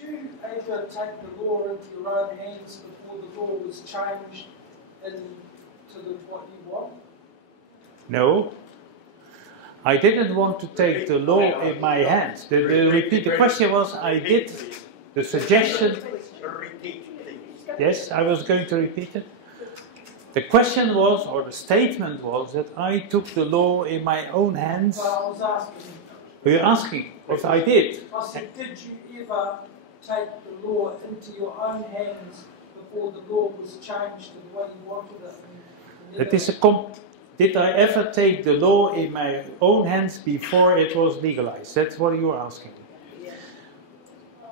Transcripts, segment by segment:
you ever take the law into your own hands before the law was changed into what you want? No. I didn't want to take the law in my hands. The question was, I did the suggestion. Yes, I was going to repeat it. The question was, or the statement was, that I took the law in my own hands. Well, I was asking. Were you asking what I did? I said, did you ever take the law into your own hands before the law was changed to the way you wanted it? It is did I ever take the law in my own hands before it was legalized? That's what you are asking. Yes.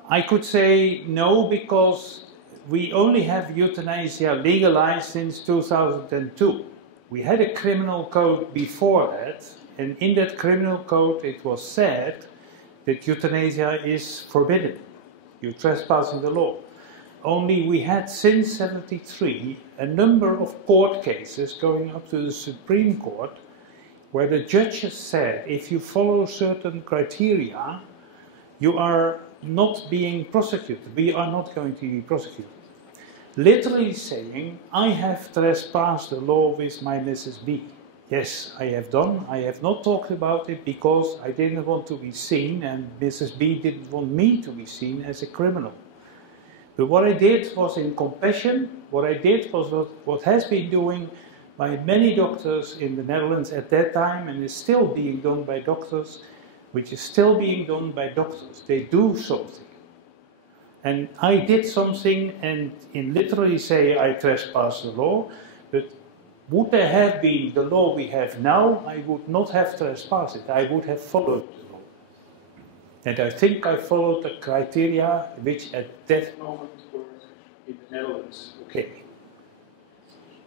I could say no, because we only have euthanasia legalized since 2002. We had a criminal code before that, and in that criminal code it was said that euthanasia is forbidden. You're trespassing the law. Only we had since 1973 a number of court cases going up to the Supreme Court where the judges said if you follow certain criteria, you are not being prosecuted. We are not going to be prosecuted. Literally saying, I have trespassed the law with my Mrs. B. Yes, I have done. I have not talked about it because I didn't want to be seen, and Mrs. B didn't want me to be seen as a criminal. But what I did was in compassion. What I did was what has been doing by many doctors in the Netherlands at that time, and is still being done by doctors, which is still being done by doctors. They do something. And I did something, and in literally say I trespassed the law, but would there have been the law we have now, I would not have trespassed it. I would have followed the law. And I think I followed the criteria which at that moment were in the Netherlands. Okay.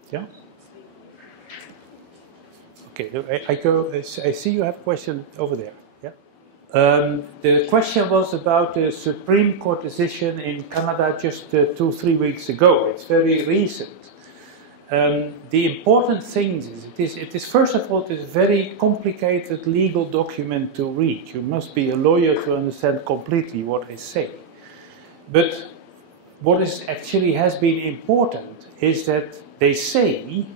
Yeah? Okay, I see you have a question over there. Yeah? The question was about the Supreme Court decision in Canada just 2-3 weeks ago. It's very recent. The important thing is, it is first of all, it is a very complicated legal document to read. You must be a lawyer to understand completely what I say. But what is actually has been important is that they say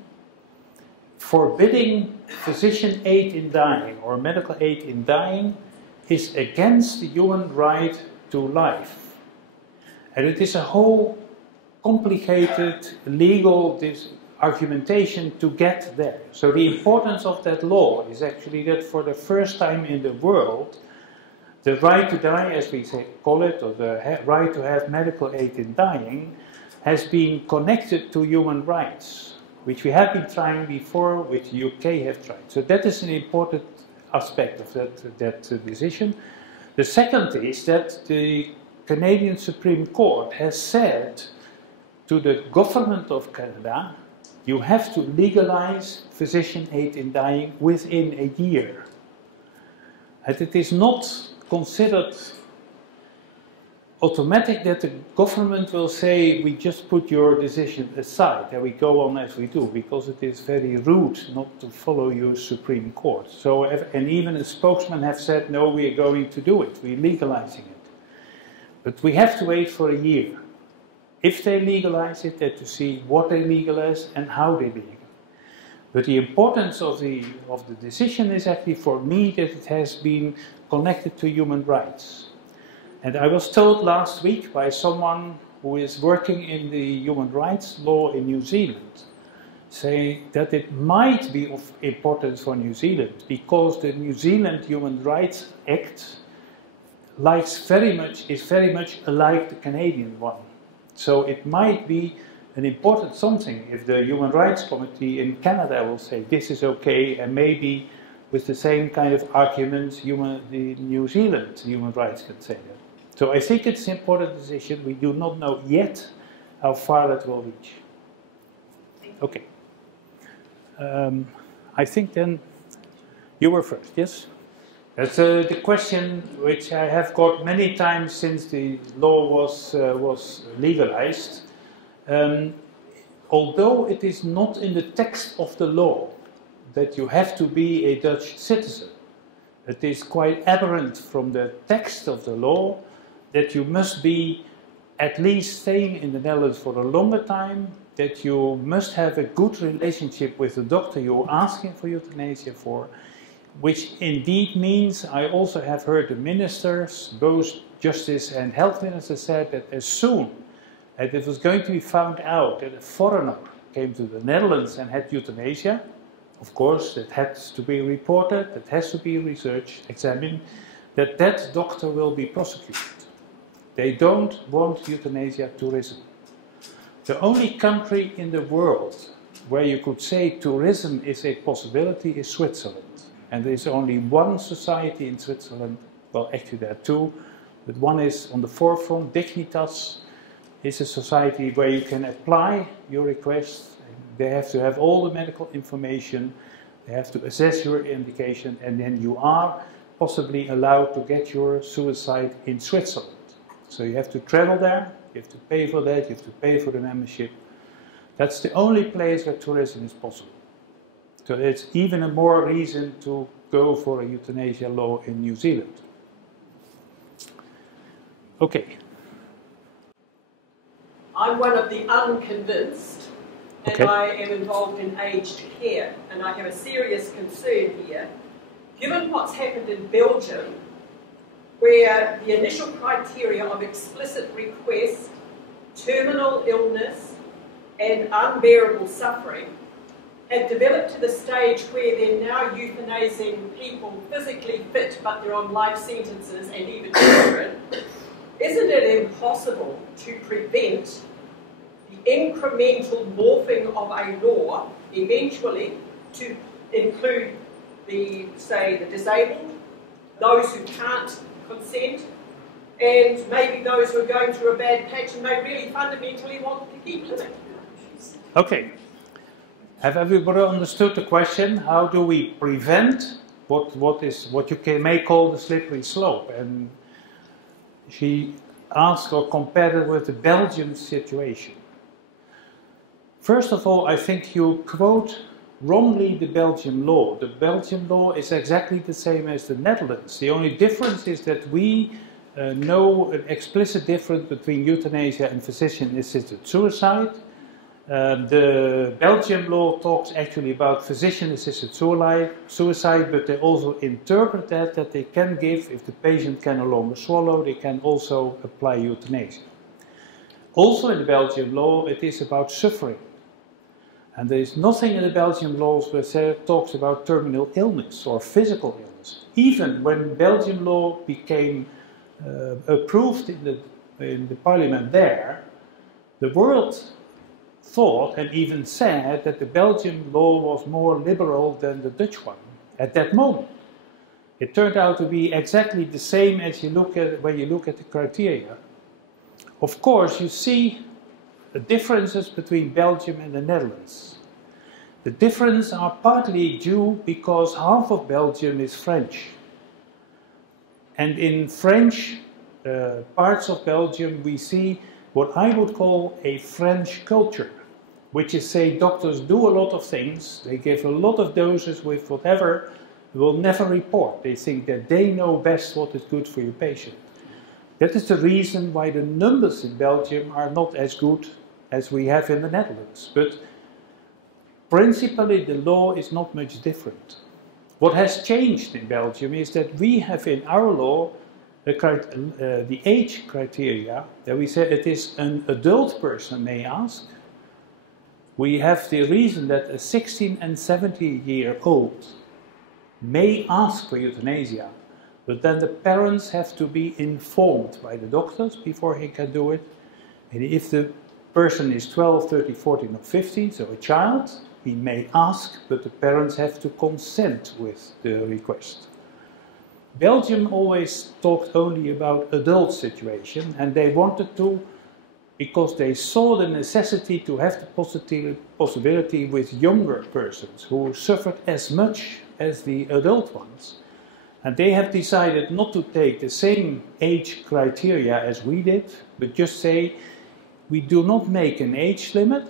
forbidding physician aid in dying or medical aid in dying is against the human right to life. And it is a whole complicated legal argumentation to get there. So the importance of that law is actually that for the first time in the world, the right to die, as we call it, or the right to have medical aid in dying, has been connected to human rights, which we have been trying before, which the UK have tried. So that is an important aspect of that decision. The second is that the Canadian Supreme Court has said to the government of Canada, you have to legalize physician aid in dying within a year. And it is not considered automatic that the government will say, we just put your decision aside and we go on as we do, because it is very rude not to follow your Supreme Court. So, and even a spokesman have said, no, we are going to do it, we're legalizing it. But we have to wait for a year. If they legalize it, to see what they legalize and how they legalize. But the importance of the decision is actually for me that it has been connected to human rights. And I was told last week by someone who is working in the human rights law in New Zealand, saying that it might be of importance for New Zealand because the New Zealand Human Rights Act is very much alike the Canadian one. So it might be an important something if the Human Rights Committee in Canada will say this is okay, and maybe with the same kind of arguments the New Zealand human rights can say that. So I think it's an important decision. We do not know yet how far that will reach. Okay. I think then you were first, yes? That's the question which I have got many times since the law was legalized. Although it is not in the text of the law that you have to be a Dutch citizen, it is quite aberrant from the text of the law that you must be at least staying in the Netherlands for a longer time, that you must have a good relationship with the doctor you're asking for euthanasia for, which indeed means, I also have heard the ministers, both justice and health ministers, said that as soon as it was going to be found out that a foreigner came to the Netherlands and had euthanasia, of course, that has to be reported, that has to be researched, examined, that that doctor will be prosecuted. They don't want euthanasia tourism. The only country in the world where you could say tourism is a possibility is Switzerland. And there is only one society in Switzerland, well actually there are two, but one is on the forefront. Dignitas is a society where you can apply your request. They have to have all the medical information, they have to assess your indication, and then you are possibly allowed to get your suicide in Switzerland. So you have to travel there, you have to pay for that, you have to pay for the membership. That's the only place where tourism is possible. So it's even a more reason to go for a euthanasia law in New Zealand. Okay. I'm one of the unconvinced, and okay. I am involved in aged care, and I have a serious concern here. Given what's happened in Belgium, where the initial criteria of explicit request, terminal illness, and unbearable suffering had developed to the stage where they're now euthanizing people physically fit, but they're on life sentences and even children, isn't it impossible to prevent the incremental morphing of a law eventually to include the, say, the disabled, those who can't consent, and maybe those who are going through a bad patch and may really fundamentally want to keep living? Okay. Have everybody understood the question? How do we prevent what you may call the slippery slope? And she asked or compared it with the Belgian situation. First of all, I think you quote wrongly the Belgian law. The Belgian law is exactly the same as the Netherlands. The only difference is that we know an explicit difference between euthanasia and physician-assisted suicide. The Belgian law talks actually about physician-assisted suicide, but they also interpret that they can give, if the patient can no longer swallow, they can also apply euthanasia. Also in the Belgian law, it is about suffering. And there is nothing in the Belgian laws where it talks about terminal illness or physical illness. Even when Belgian law became approved in the parliament there, the world thought and even said that the Belgian law was more liberal than the Dutch one at that moment. It turned out to be exactly the same as you look at when you look at the criteria. Of course, you see the differences between Belgium and the Netherlands. The differences are partly due because half of Belgium is French. And in French parts of Belgium we see what I would call a French culture, which is, say, doctors do a lot of things, they give a lot of doses with whatever, will never report. They think that they know best what is good for your patient. That is the reason why the numbers in Belgium are not as good as we have in the Netherlands. But principally the law is not much different. What has changed in Belgium is that we have in our law the age criteria, that we say it is an adult person may ask. We have the reason that a 16 and 17-year-old may ask for euthanasia, but then the parents have to be informed by the doctors before he can do it. And if the person is 12, 13, 14 or 15, so a child, he may ask, but the parents have to consent with the request. Belgium always talked only about adult situation, and they wanted to, because they saw the necessity to have the possibility with younger persons who suffered as much as the adult ones. And they have decided not to take the same age criteria as we did, but just say, we do not make an age limit.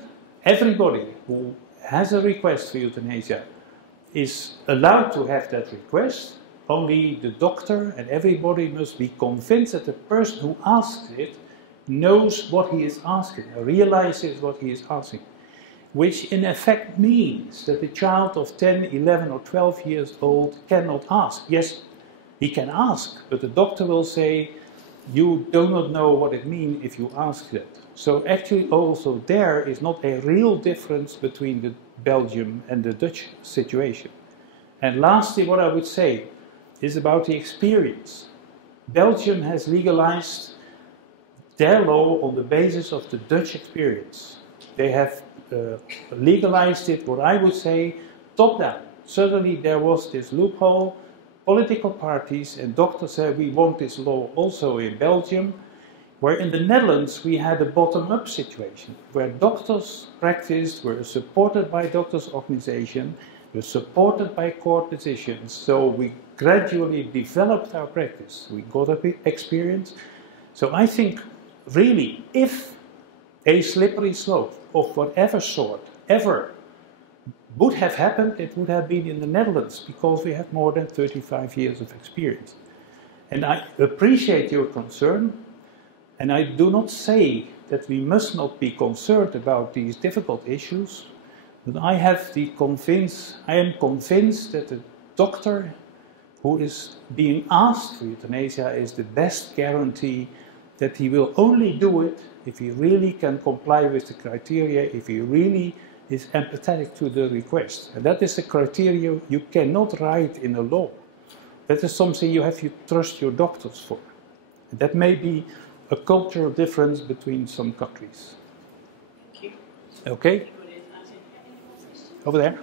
Everybody who has a request for euthanasia is allowed to have that request, Only the doctor and everybody must be convinced that the person who asks it knows what he is asking, realizes what he is asking. Which in effect means that a child of 10, 11 or 12 years old cannot ask. Yes, he can ask, but the doctor will say, you do not know what it means if you ask that. So actually also there is not a real difference between the Belgium and the Dutch situation. And lastly, what I would say is about the experience. Belgium has legalized their law on the basis of the Dutch experience. They have legalized it, what I would say, top down. Suddenly there was this loophole, political parties and doctors said we want this law also in Belgium, where in the Netherlands we had a bottom-up situation, where doctors practiced, were supported by doctors' organization, were supported by court decisions. So we gradually developed our practice. We got experience. So I think really if a slippery slope of whatever sort ever would have happened, it would have been in the Netherlands because we have more than 35 years of experience. And I appreciate your concern, and I do not say that we must not be concerned about these difficult issues, but I am convinced that the doctor who is being asked for euthanasia is the best guarantee that he will only do it if he really can comply with the criteria, if he really is empathetic to the request. And that is a criteria you cannot write in a law. That is something you have to trust your doctors for. And that may be a cultural difference between some countries. Thank you. Okay? Over there.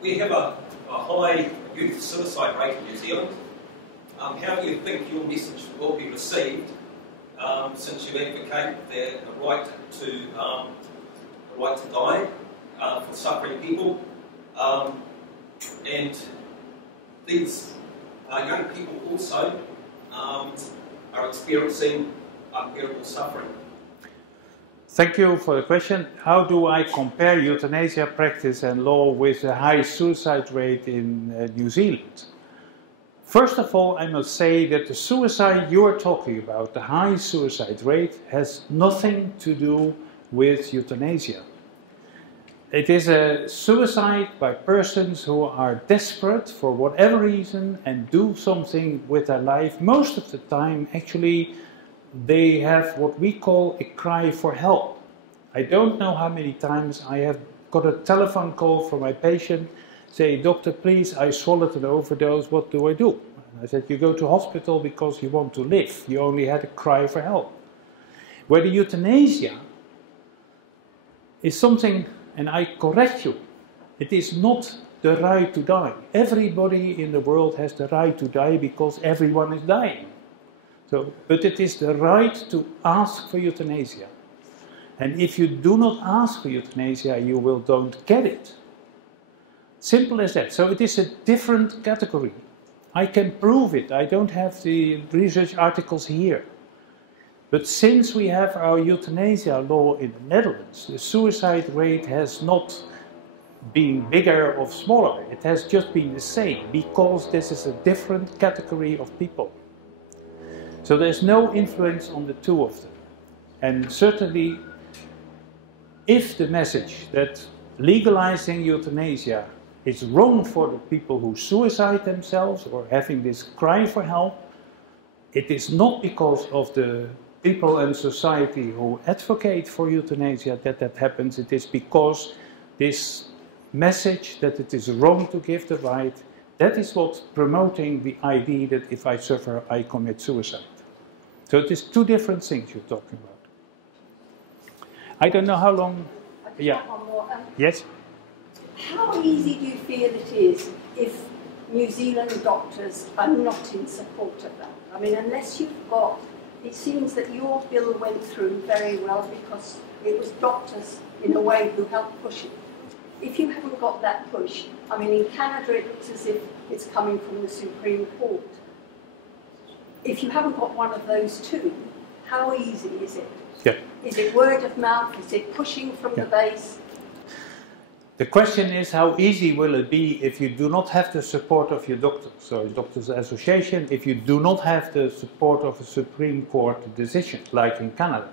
We have a high youth suicide rate in New Zealand. How do you think your message will be received since you advocate the right to die for suffering people, and these young people also are experiencing unbearable suffering? Thank you for the question. How do I compare euthanasia practice and law with a high suicide rate in New Zealand? First of all, I must say that the suicide you are talking about, the high suicide rate, has nothing to do with euthanasia. It is a suicide by persons who are desperate for whatever reason and do something with their life. Most of the time, actually, they have what we call a cry for help. I don't know how many times I have got a telephone call from my patient say, "Doctor, please, I swallowed an overdose, what do I do?" And I said, "You go to hospital because you want to live. You only had a cry for help." Where the euthanasia is something, and I correct you, it is not the right to die. Everybody in the world has the right to die because everyone is dying. But it is the right to ask for euthanasia. And if you do not ask for euthanasia, you don't get it. Simple as that. So it is a different category. I can prove it. I don't have the research articles here. But since we have our euthanasia law in the Netherlands, the suicide rate has not been bigger or smaller. It has just been the same because this is a different category of people. So there's no influence on the two of them. And certainly, if the message that legalizing euthanasia is wrong for the people who suicide themselves or having this cry for help, it is not because of the people and society who advocate for euthanasia that happens. It is because this message that it is wrong to give the right, that is what's promoting the idea that if I suffer, I commit suicide. So it is two different things you're talking about. I don't know how long. Yeah. One more. Yes? How easy do you feel it is if New Zealand doctors are not in support of that? I mean, unless you've got, it seems that your bill went through very well because it was doctors, in a way, who helped push it. If you haven't got that push, I mean, in Canada it looks as if it's coming from the Supreme Court. If you haven't got one of those two, how easy is it? Yeah. Is it word of mouth? Is it pushing from the base? The question is, how easy will it be if you do not have the support of your doctors, so Doctors Association, if you do not have the support of a Supreme Court decision, like in Canada?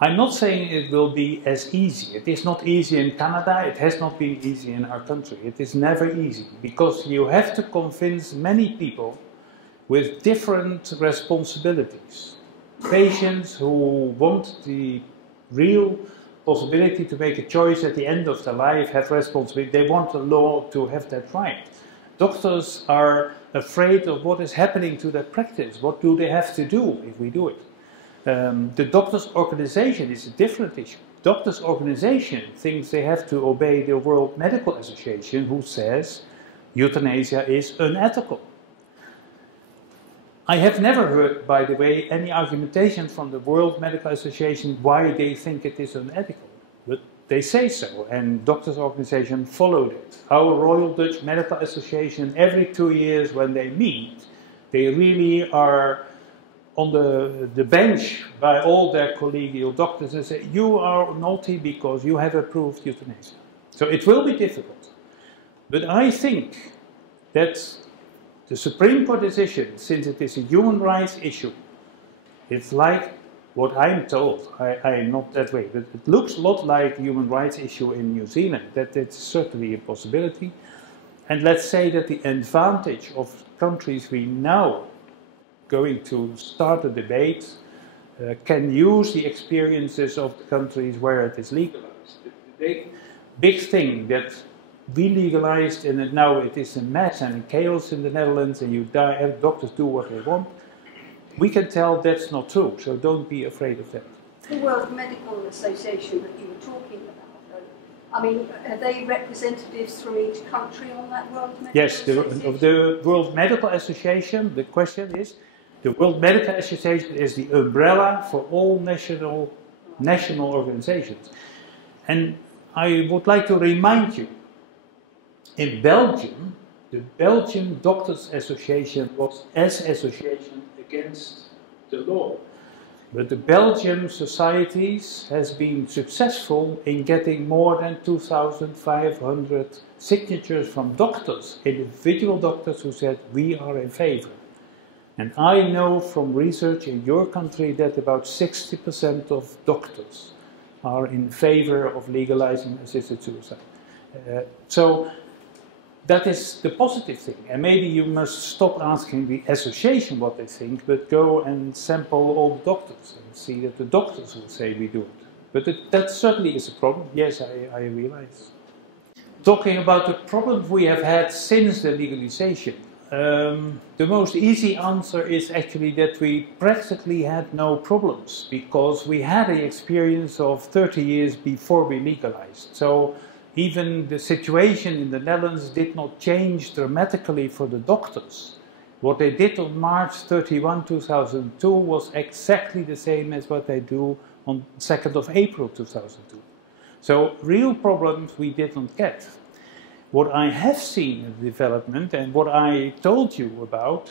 I'm not saying it will be as easy. It is not easy in Canada, it has not been easy in our country. It is never easy, because you have to convince many people with different responsibilities. Patients who want the real possibility to make a choice at the end of their life, have responsibility, they want the law to have that right. Doctors are afraid of what is happening to their practice. What do they have to do if we do it? The doctors' organization is a different issue. Doctors' organization thinks they have to obey the World Medical Association, who says euthanasia is unethical. I have never heard, by the way, any argumentation from the World Medical Association why they think it is unethical. But they say so, and doctors' organization followed it. Our Royal Dutch Medical Association, every 2 years when they meet, they really are on the bench by all their collegial doctors and say, you are naughty because you have approved euthanasia. So it will be difficult. But I think that the Supreme Court decision, since it is a human rights issue, it's like what I'm told. I am not that way, but it looks a lot like a human rights issue in New Zealand, that it's certainly a possibility. And let's say that the advantage of countries we now going to start a debate can use the experiences of the countries where it is legalized. The big thing that we legalized, and now it is a mess and chaos in the Netherlands, and you die, and doctors do what they want. We can tell that's not true, so don't be afraid of that. The World Medical Association that you were talking about, though, I mean, are they representatives from each country on that World Medical Association? Yes, of the World Medical Association, the question is, the World Medical Association is the umbrella for all national organizations. And I would like to remind you, in Belgium, the Belgian Doctors Association was as association against the law. But the Belgian societies has been successful in getting more than 2,500 signatures from doctors, individual doctors who said, we are in favor. And I know from research in your country that about 60% of doctors are in favor of legalizing assisted suicide. So that is the positive thing. And maybe you must stop asking the association what they think, but go and sample all the doctors and see that the doctors will say we do it. But that certainly is a problem. Yes, I realize. Talking about the problems we have had since the legalization, the most easy answer is actually that we practically had no problems, because we had the experience of 30 years before we legalized. So even the situation in the Netherlands did not change dramatically for the doctors. What they did on March 31, 2002 was exactly the same as what they do on 2nd of April 2002. So real problems we didn't get. What I have seen in development, and what I told you about,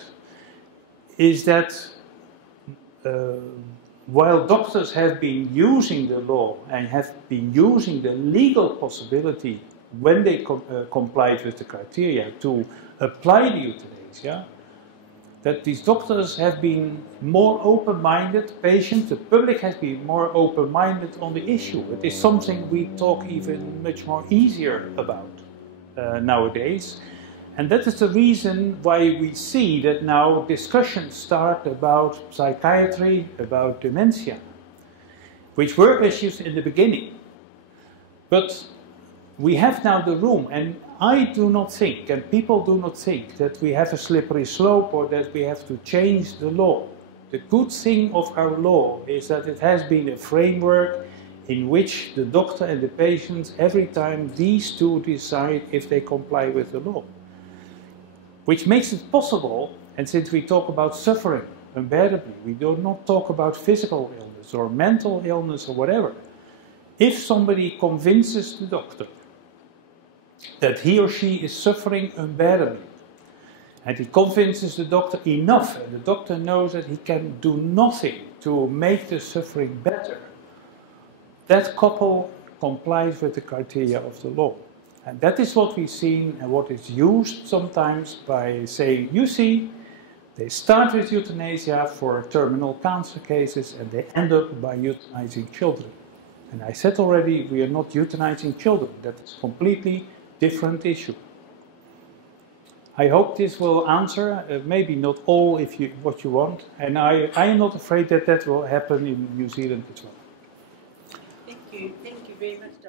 is that while doctors have been using the law and have been using the legal possibility when they complied with the criteria to apply the euthanasia, that these doctors have been more open-minded, patients, the public has been more open-minded on the issue. It is something we talk even much more easier about nowadays. And that is the reason why we see that now discussions start about psychiatry, about dementia, which were issues in the beginning. But we have now the room, and I do not think, and people do not think, that we have a slippery slope or that we have to change the law. The good thing of our law is that it has been a framework in which the doctor and the patient, every time these two decide if they comply with the law. Which makes it possible, and since we talk about suffering unbearably, we do not talk about physical illness or mental illness or whatever. If somebody convinces the doctor that he or she is suffering unbearably, and he convinces the doctor enough, and the doctor knows that he can do nothing to make the suffering better, that couple complies with the criteria of the law. And that is what we've seen and what is used sometimes by saying, you see, they start with euthanasia for terminal cancer cases and they end up by euthanizing children. And I said already, we are not euthanizing children. That is a completely different issue. I hope this will answer, maybe not all what you want. And I am not afraid that that will happen in New Zealand as well. Thank you very much.